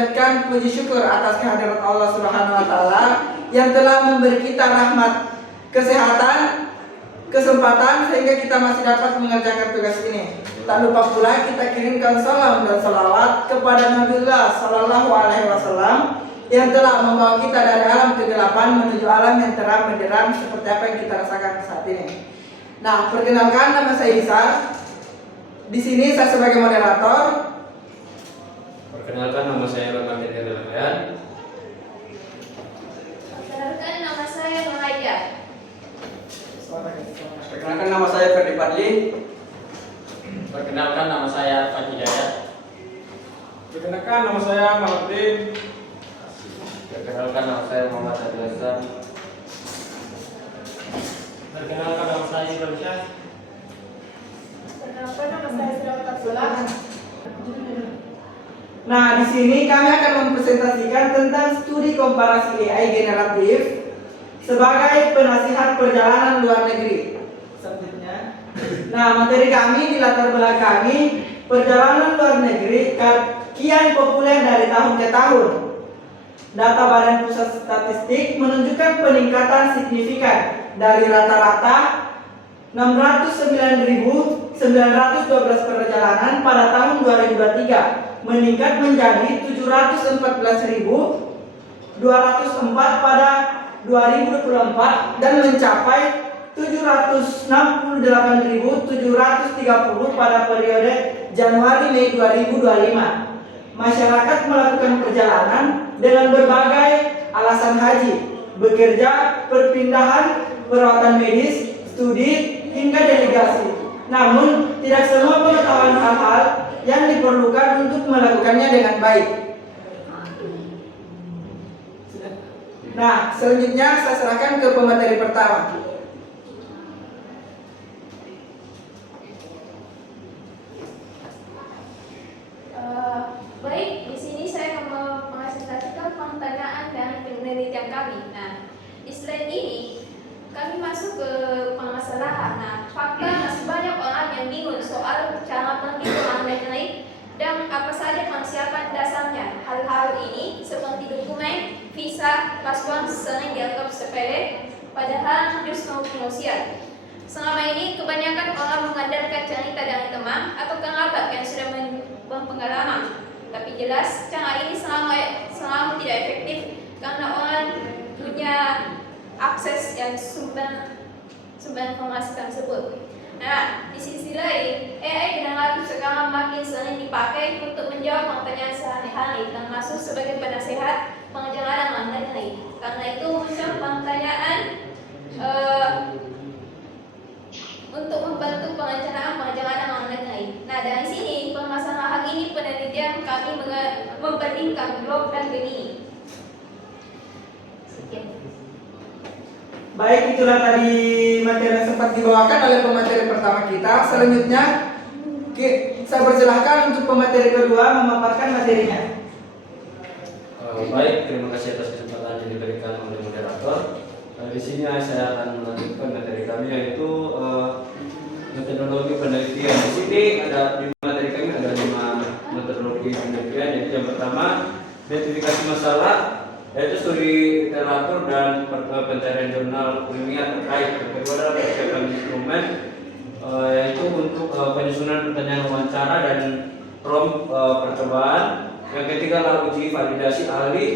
memanjatkan puji syukur atas kehadirat Allah Subhanahu wa taala yang telah memberi kita rahmat, kesehatan, kesempatan sehingga kita masih dapat mengerjakan tugas ini. Tak lupa pula kita kirimkan salam dan salawat kepada Nabiullah Sallallahu Alaihi Wasallam yang telah membawa kita dari alam kegelapan menuju alam yang terang benderang seperti apa yang kita rasakan saat ini. Nah, perkenalkan, nama saya Isa. Di sini saya sebagai moderator. Perkenalkan, nama saya Rahmat Delayan. Perkenalkan, nama saya Mahaja. Perkenalkan, nama saya Ferdi Fadli. Perkenalkan, nama saya Fadli Hidayat. Perkenalkan, nama saya Martin. Perkenalkan, nama saya Muhammad Abdul Hasan. Perkenalkan, nama saya Ibrahim Syah. Perkenalkan, nama saya Siramat Abdullah. Nah, di sini kami akan mempresentasikan tentang studi komparasi AI generatif sebagai penasihat perjalanan luar negeri. Subjeknya. Nah, materi kami dilatar belakangi perjalanan luar negeri kian populer dari tahun ke tahun. Data Badan Pusat Statistik menunjukkan peningkatan signifikan dari rata-rata 609.912 perjalanan pada tahun 2023 meningkat menjadi 714.204 pada 2024 dan mencapai 768.730 pada periode Januari-Mei 2025. Masyarakat melakukan perjalanan dengan berbagai alasan haji, bekerja, perpindahan, perawatan medis, studi, hingga delegasi. Namun, tidak semua pengetahuan hal-hal yang diperlukan untuk melakukannya dengan baik. Nah, selanjutnya saya serahkan ke pemateri pertama. Baik, di sini saya akan mempresentasikan pertanyaan dan penelitian kami. Nah, di slide ini kami masuk ke permasalahan. Nah, fakta masih banyak orang yang bingung soal cara penghitungan naik dan apa saja persiapan dasarnya. Hal-hal ini seperti dokumen, visa, paspor sering dianggap sepele, padahal justru krusial. Selama ini kebanyakan orang mengandalkan cerita dari teman atau kerabat yang sudah berpengalaman. Tapi jelas cara ini selalu tidak efektif karena orang punya akses yang sumber informasi tersebut. Nah, di sisi lain, AI generatif sekarang makin sering dipakai untuk menjawab pertanyaan sehari-hari, termasuk sebagai penasehat perjalanan luar negeri. Karena itu muncul pertanyaan untuk membantu perencanaan perjalanan luar negeri. Nah, dari sini permasalahan ini penelitian kami membandingkan Globe dan Gemini. Sekian. Baik, itulah tadi materi yang sempat dibawakan oleh pemateri pertama kita. Selanjutnya, saya persilahkan untuk pemateri kedua memaparkan materinya. Baik, terima kasih atas kesempatan yang diberikan oleh moderator. Di sini saya akan melanjutkan materi kami yaitu metodologi penelitian. Di sini ada di materi kami ada 5 metodologi penelitian. Yaitu yang pertama, identifikasi masalah, yaitu studi literatur dan pencarian jurnal ilmiah terkait. Yang kedua adalah persiapan instrumen, yaitu untuk penyusunan pertanyaan wawancara dan prompt percobaan. Yang ketiga adalah uji validasi ahli,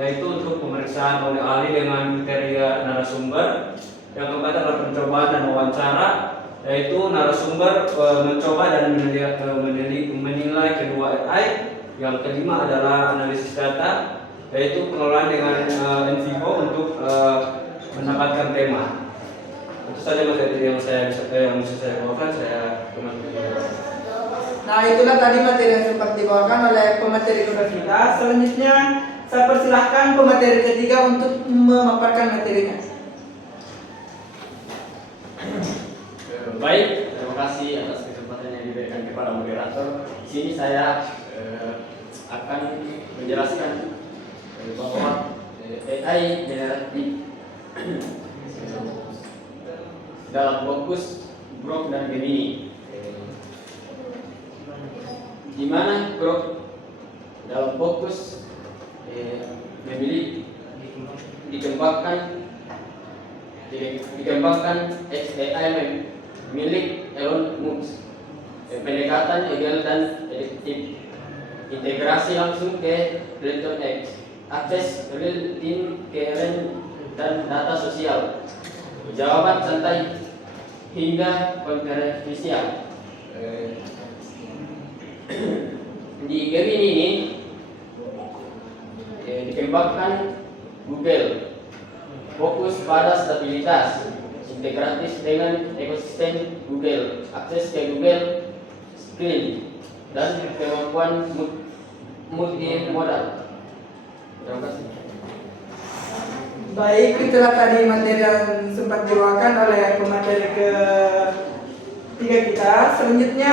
yaitu untuk pemeriksaan oleh ahli dengan kriteria narasumber. Yang keempat adalah pencobaan dan wawancara, yaitu narasumber mencoba dan menilai kedua AI. Yang kelima adalah analisis data, yaitu pengelolaan dengan in vivo untuk mendapatkan tema. Itu saja materi yang bisa saya bawakan. Saya kembali. Nah, itulah tadi materi yang sempat dibawakan oleh pemateri kedua kita. Selanjutnya, saya persilahkan pemateri ketiga untuk memaparkan materinya. Baik, terima kasih atas kesempatan yang diberikan kepada moderator. Di sini saya akan menjelaskan bahwa AI generatif dalam fokus Grok dan Gemini, di mana Grok dalam fokus memilih dikembangkan XAI milik Elon Musk, pendekatan legal dan integrasi langsung ke Platon X, akses real-time keren dan data sosial, jawaban santai hingga kontroversial. Di Gemini ini dikembangkan Google, fokus pada stabilitas, integratif dengan ekosistem Google, akses ke Google Screen, dan kemampuan multimodal. Terima kasih. Baik, itulah tadi materi yang sempat dibawakan oleh pemateri ketiga kita. Selanjutnya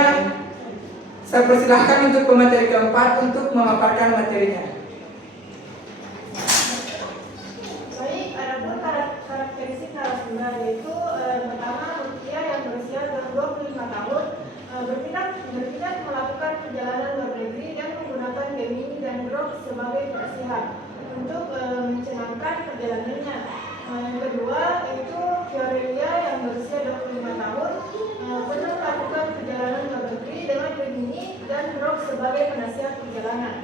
saya persilahkan untuk pemateri keempat untuk memaparkan materinya. Baik, adapun karakteristik narasumber yaitu pertama usia yang berusia 25 tahun berminat melakukan perjalanan luar negeri dan menggunakan Gemini dan Grok sebagai persiapan untuk mencanangkan perjalanannya. Yang kedua itu Fiorelia yang berusia 25 tahun pernah melakukan perjalanan luar negeri dengan Gemini dan Grok sebagai penasihat perjalanan.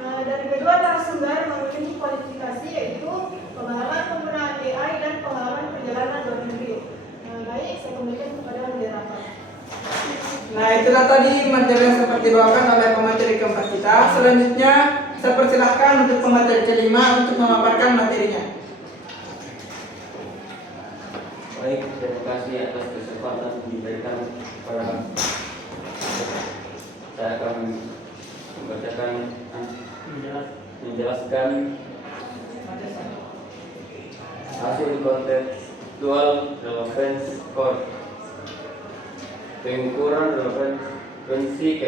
Dan kedua narasumber memiliki kualifikasi yaitu pengalaman penggunaan AI dan pengalaman perjalanan luar negeri. Baik, saya kembalikan kepada moderator. Nah, itulah tadi materi yang sempat dibawakan oleh pemateri keempat kita. Selanjutnya saya persilahkan untuk pemateri kelima untuk memaparkan materinya. Baik, terima kasih atas kesempatan diberikan kepada saya akan membacakan menjelaskan hasil kontekstual relevance score, pengukuran relevansi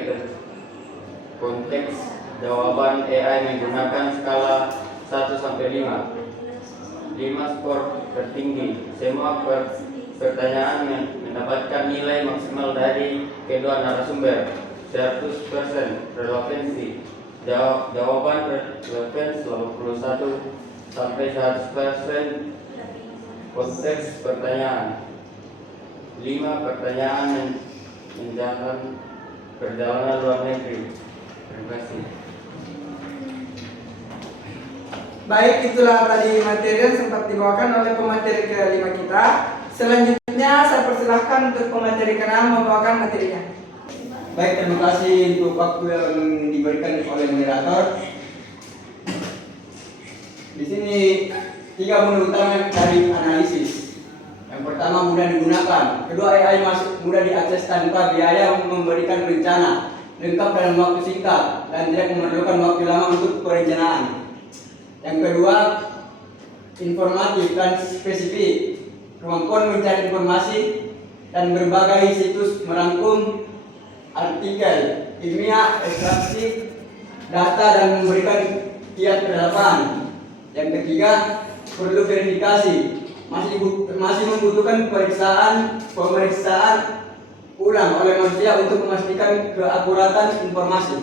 konteks jawaban AI menggunakan skala 1 sampai 5. 5 skor tertinggi. Semua pertanyaan mendapatkan nilai maksimal dari kedua narasumber 100% relevansi. Jawaban relevansi 81 sampai 100% konteks pertanyaan. 5 pertanyaan menjalankan perjalanan luar negeri. Terima kasih. Baik, itulah tadi materi yang sempat dibawakan oleh pemateri kelima kita. Selanjutnya saya persilahkan untuk pemateri keenam membawakan materinya. Baik, terima kasih untuk waktu yang diberikan oleh moderator. Di sini 3 menu utama dari analisis. Yang pertama, mudah digunakan. Kedua, AI mudah diakses tanpa biaya, memberikan rencana lengkap dalam waktu singkat dan tidak memerlukan waktu lama untuk perencanaan. Yang kedua, informatif dan spesifik, kemampuan mencari informasi dan berbagai situs merangkum artikel ilmiah, ekstraksi data dan memberikan kiat relevan. Yang ketiga, perlu verifikasi, masih membutuhkan pemeriksaan ulang oleh manusia untuk memastikan keakuratan informasi.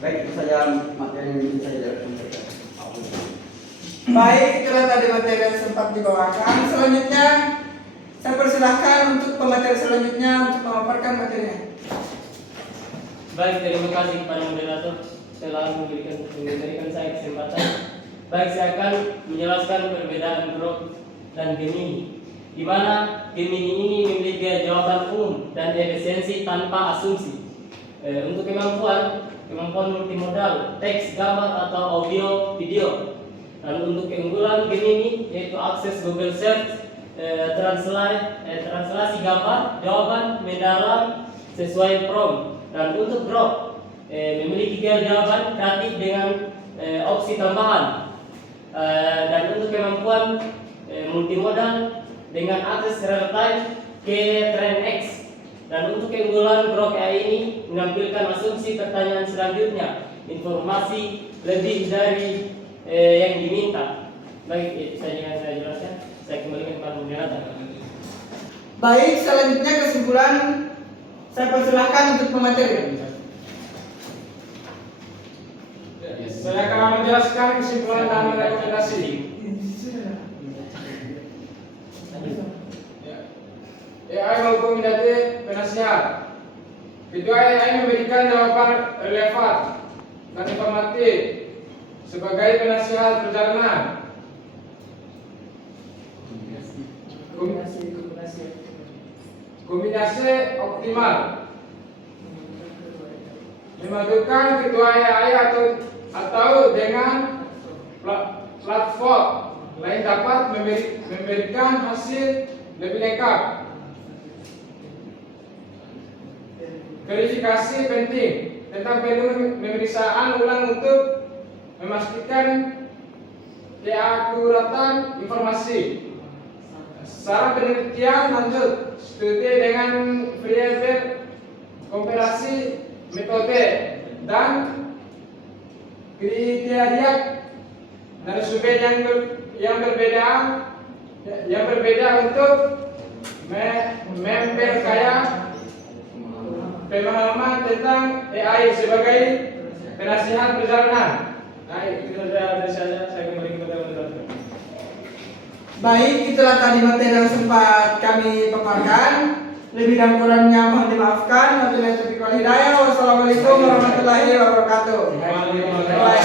Baik, itu saja materi yang ingin saya sampaikan. Baik, itulah tadi materi yang sempat dibawakan. Selanjutnya saya persilahkan untuk pemateri selanjutnya untuk memaparkan materinya. Baik, terima kasih kepada moderator telah memberikan saya kesempatan. Baik, saya akan menjelaskan perbedaan Grok dan Gemini, di mana Gemini ini memiliki jawaban umum dan efisiensi tanpa asumsi. Untuk kemampuan multimodal, teks, gambar atau audio, video. Dan untuk keunggulan Gemini yaitu akses Google Search, translasi gambar, jawaban mendalam sesuai prompt. Dan untuk Grok memiliki jawaban kreatif dengan opsi tambahan. Dan untuk kemampuan multimodal dengan akses real time ke Trend X. Dan untuk keunggulan Grok AI ini menampilkan asumsi pertanyaan selanjutnya, informasi lebih dari yang diminta. Baik, itu saja yang saya jelaskan. Saya kembalikan kepada moderator. Baik, selanjutnya kesimpulan saya persilahkan untuk pemateri. Saya akan menjelaskan kesimpulan dan rekomendasi. AI maupun menjadi penasihat. Kedua, AI memberikan jawaban relevan dan informatif sebagai penasihat perjalanan. Kombinasi optimal memadukan kedua AI atau dengan platform lain dapat memberikan hasil lebih lengkap. Verifikasi penting tentang pemeriksaan ulang untuk memastikan keakuratan informasi. Saran penelitian lanjut, studi dengan variabel komparasi metode dan kriteria narasumber yang berbeda untuk memperkaya pemahaman tentang AI sebagai penasihat perjalanan. Nah, itu saja dari saya kembali kepada moderator. Baik, itulah tadi materi yang sempat kami paparkan. Lebih dan kurangnya mohon dimaafkan. Wabillahi taufiq wal hidayah. Wassalamualaikum warahmatullahi wabarakatuh. Waalaikumsalam.